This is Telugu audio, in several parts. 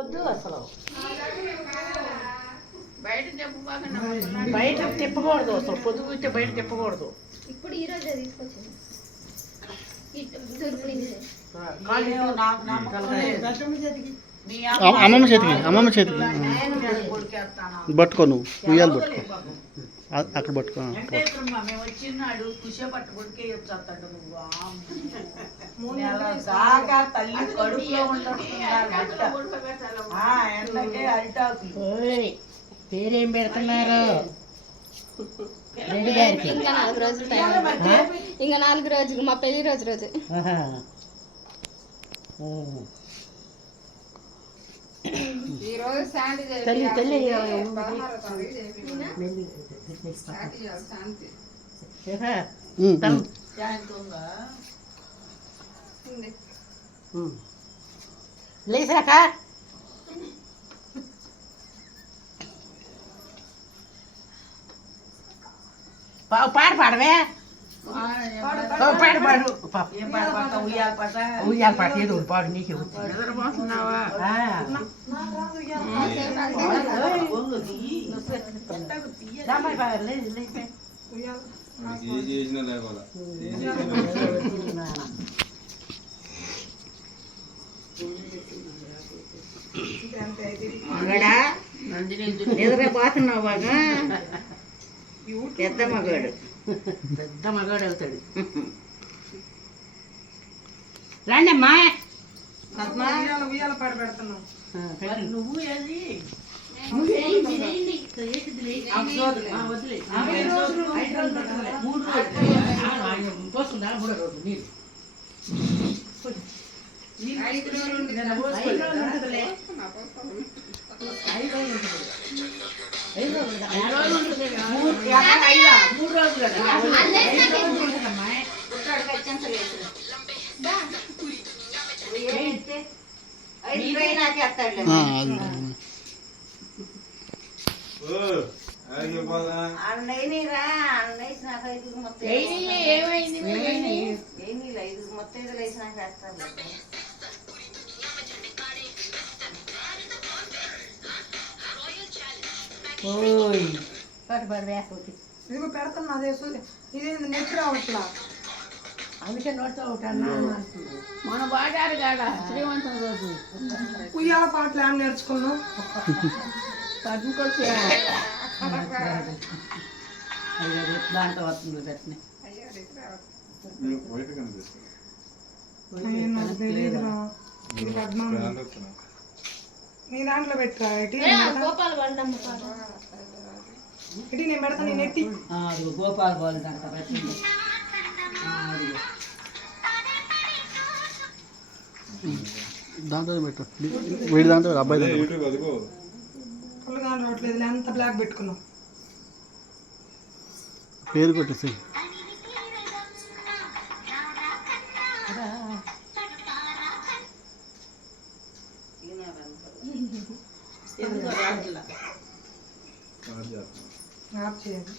అసలు బయట తిప్పకూడదు, అసలు పొద్దుగుంటే బయట తిప్పకూడదు. ఇప్పుడు ఈ రోజే తీసుకొచ్చింది అమ్మమ్మ చేతికి పట్టుకో, నువ్వు ఉయ్యాలు పట్టుకో, అక్కడ పట్టుకో. మేము వచ్చినాడు కుషే పట్టుకుంటే చెప్తాడు నువ్వు తల్లి కడుపులో ఉండకే అరిటాకులు. పేరేం పెడుతున్నారు? ఇంకా 4 రోజులు టైం, ఇంకా 4 రోజులు మా పెళ్లి రోజు. తల్లి తల్లి లేసాక పాడు పాడవే, పాడు పాడు ఉయ్యాల పాట ఏదో పాడు, నీకే నిద్రపోతున్నావా? నిద్రపోతున్నావు బాగా, పెద్ద మగాడు అవుతాడు. రండి అమ్మా, నువ్వు ఏది పోస్తుందా? 3వ రోజు నీళ్ళు ఇదిగో పెడతాను, అదే ఇదేంది నెట్ రావట్లా, అందుకే నోట్తో ఉంటాను. మన బాగారు కాడ శ్రీమంతం రోజు ఉయ్యాల పాటలు ఏమన్నా నేర్చుకున్నావు? పట్టుకొచ్చి దాంట్లో వస్తుంది పెట్టిన తెలీదురా. నీ దాంట్లో పెట్టురా, ఇటీ నేను పెడతా, నేను ఎట్టి గోపాల్ బాల్ దాంట్లో పెట్టింది. దాంట్లో పెట్టు, వీడి దాంట్లో అబ్బాయి ఫుల్ గా రావట్లేదు, ఎంత బ్లాక్ పెట్టుకున్నావు? పేరు కొట్టేసి ఆఫ్ చేయండి.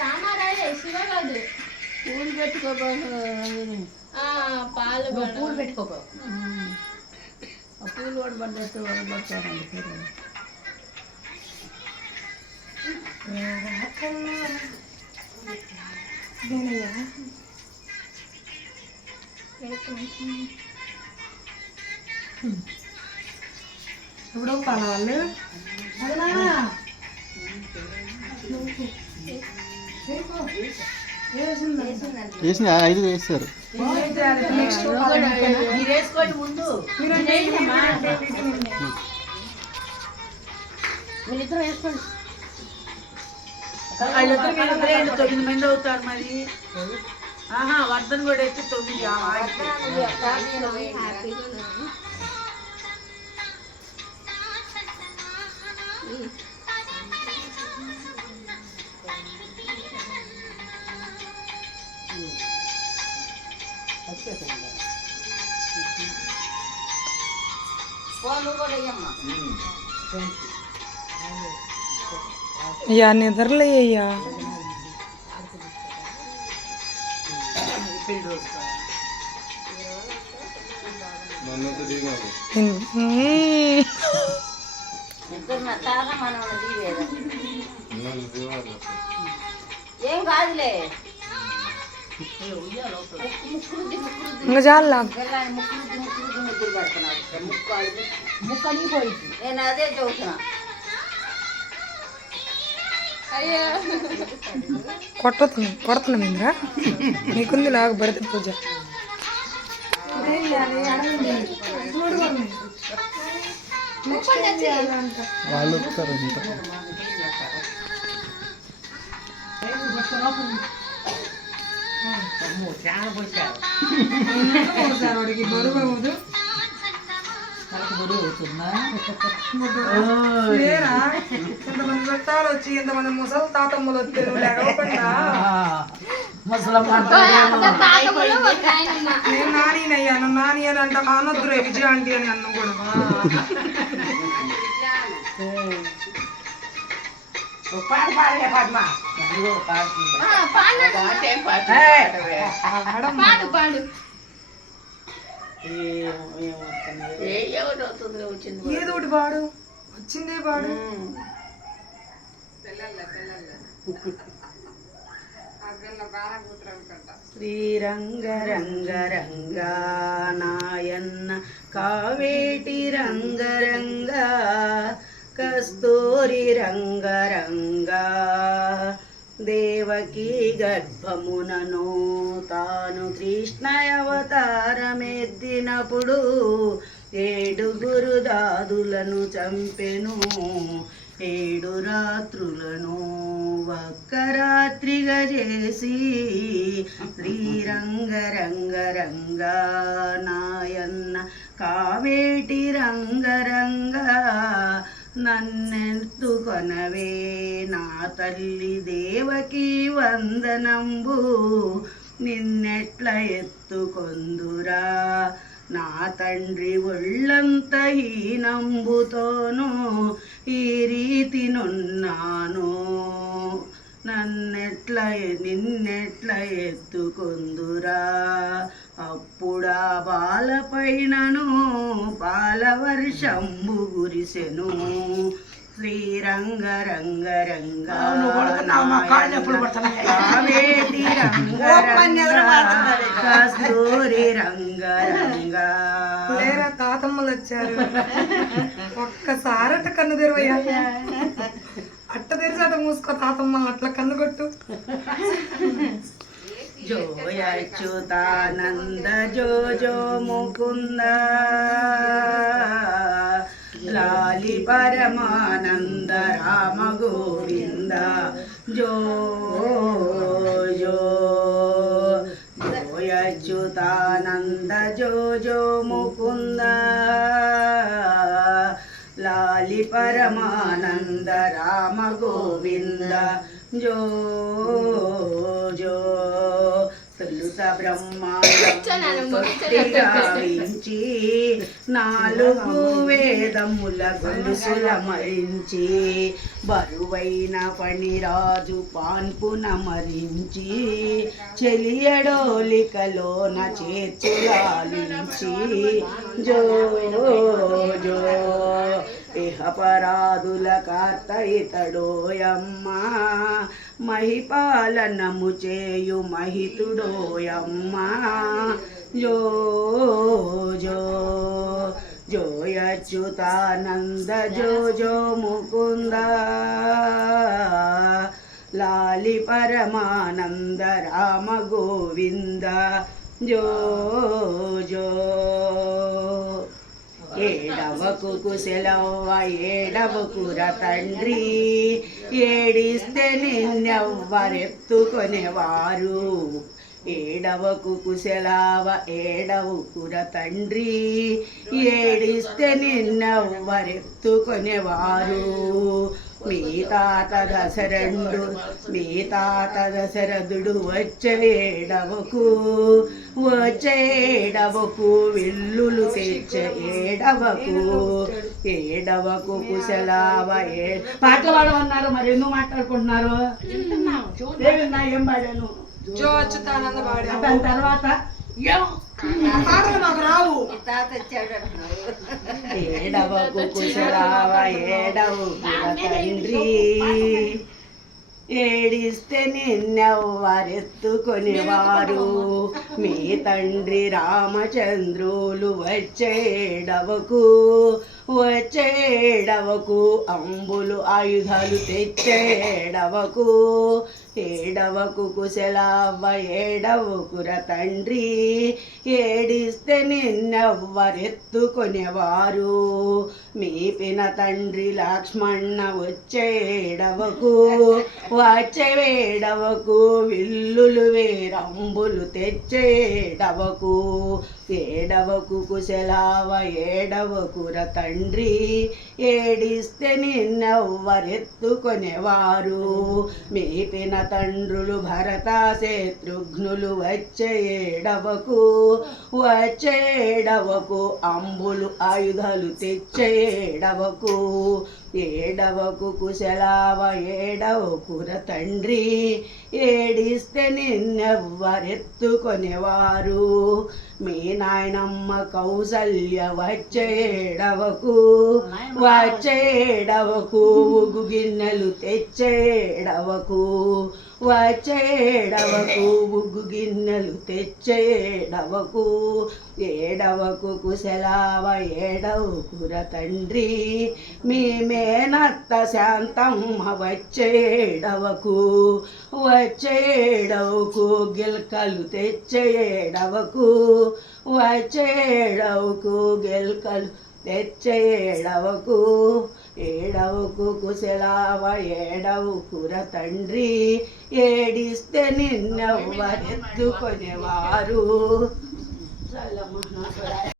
రామారాయే శివ కాదు, పూలు పెట్టుకోబో, పాలు పూలు పెట్టుకోబో, పూలు కూడా పడ్డట్టు పడతారండి పేరు. ఎప్పుడో పాల వాళ్ళు వేసిన 5 వేస్తారు. వేసుకోండి ముందు, మీరిద్దరు వేసుకోండి. వాళ్ళిద్దరు 9 మంది అవుతారు మరి. వర్ధన్ కూడా అయితే 9. అయ్యా నిద్రలే అయ్యా. ఏం కాదులే ఇంకా చాలా ముద్దులు పెడుతున్నాడు ముక్కని పోయింది. నేను అదే చూస్తున్నా. కొడుతున్నాం ఇంద్రా నీకుంది లాగా భరత పూజ వాళ్ళు వస్తారు ఇంత చాలా పోసారు వాడికి బరువు అవ్వదు లేరా ఇంతమంది చుట్టాలు వచ్చి ఇంతమంది ముసలి తాతమ్మలు వచ్చారు లేకుండా నేను నాని అయ్యాను నాని అని అంటే అనొద్దురే విజయ ఆంటీ అని అన్నం కూడా పాడు పాడలే పద్మ పాడు ఏదో ఒకటి పాడు వచ్చిందే పాడు శ్రీరంగ రంగ రంగ నాయన్న కావేటి రంగ రంగ కస్తూరి రంగ రంగ దేవకీ గర్భమునను తాను కృష్ణ అవతారమెత్తినప్పుడు 7 దాదులను చంపెను 7 రాత్రులను ఒక్క రాత్రిగా చేసి శ్రీరంగ రంగ రంగ నాయన్న కావేటి రంగ రంగ నన్నెత్తుకొనవే నా తల్లి దేవకి వందనంబు నిన్నెట్ల ఎత్తుకొందురా నా తండ్రి ఒళ్ళంత హీనంబుతోను ఈ రీతినున్నాను నిన్నెట్ల ఎత్తుకొందురా అప్పుడా బాలపైనను పాలవర్షంబు గురిసెను శ్రీరంగ రంగ రంగ కావేటి రంగ రంగ కస్తూరి రంగ రంగ లేరా తాతమ్మలు వచ్చారు ఒక్కసారి అట్ట కన్ను తెరవయ్యా అట్ట తెరిచి అట్ట మూసుకో తాతమ్మలు అట్లా కన్ను కొట్టు జోయచ్యుతానంద జో జో ముకుంద లాలి పరమానంద రామ గోవింద జో జో జోయచ్యుతానంద జో జో ముకుంద లాలి పరమానంద రామ గోవింద జో జో తొలుత బ్రహ్మాండించి 4 వేదముల గొలుసుల మరించి బరువైన పణిరాజు పాన్పున మరించి చెలియడోలికలోన చేర్చులాలించి జో జో ఇహపరాదుల కార్త ఇతడోయమ్మా మహిపాలనము చేయు మహితుడోయమ్మా జో జో జోయచ్యుతానంద జో జో ముకుంద లాలి పరమానంద రామ గోవింద జో జో ఏడవకు కుశలవ్వ ఏడవకుర తండ్రి ఏడిస్తే నిన్నెవ్వరెత్తుకొనేవారు ఏడవకు కుశలావ ఏడవకుర తండ్రి ఏడిస్తే నిన్నెవ్వరెత్తుకొనేవారు మీ తాత దశరథుడు వచ్చేడవకు విల్లులు తెచ్చే ఏడవకు కుశలావ పాటలు పాడమన్నారు మరి ఎందుకు మాట్లాడుకుంటున్నారు ఏం పాడాను జో అచ్యుతానంద పాడా దాని తర్వాత ఆ పాటలు మాకు రావు. ఏడవకు కుశలావ ఏడవు తండ్రి, ఏడిస్తే నిన్నెవ్వరెత్తుకొనివారు, మీ తండ్రి రామచంద్రులు వచ్చేడవకు, వచ్చేడవకు అంబులు ఆయుధాలు తెచ్చేడవకు, ఏడవకు కుశలావ ఏడవకుర తండ్రి, ఏడిస్తే నిన్నెవ్వరెత్తుకొనేవారు, మీ పిన తండ్రి లక్ష్మణ వచ్చేడవకు, వచ్చేడవకు విల్లులు వేరంబులు తెచ్చేడవకు, ఏడవకు కుశలావ ఏడవకుర తండ్రి, ఏడిస్తే నిన్నెవ్వరెత్తుకొనేవారు, మీ పిన తండ్రులు భరత శత్రుఘ్నులు వచ్చేడవకు, వచ్చేడవకు అంబులు ఆయుధాలు తెచ్చేడవకు, ఏడవకు కుశలావ ఏడవకుర తండ్రి, ఏడిస్తే నిన్నెవ్వరెత్తుకొనేవారు, మీ నాయనమ్మ కౌసల్య వచ్చేడవకు, వచ్చేడవకు ఉగు గిన్నెలు తెచ్చేడవకు, వచ్చేడవకు ఉగ్గు గిన్నెలు తెచ్చేడవకు, ఏడవకు కుశలావ ఏడవకుర తండ్రి, మీ మేనత్త శాంతమ్మ వచ్చేడవకు, వచ్చేడవకు గిల్కలు తెచ్చేడవకు, వచ్చేడవకు గిల్కలు తెచ్చేడవకు, ఏడవకు కుశలావ ఏడవకుర తండ్రి, ఏడిస్తే నిన్నెవ్వరెత్తుకొనేవారు.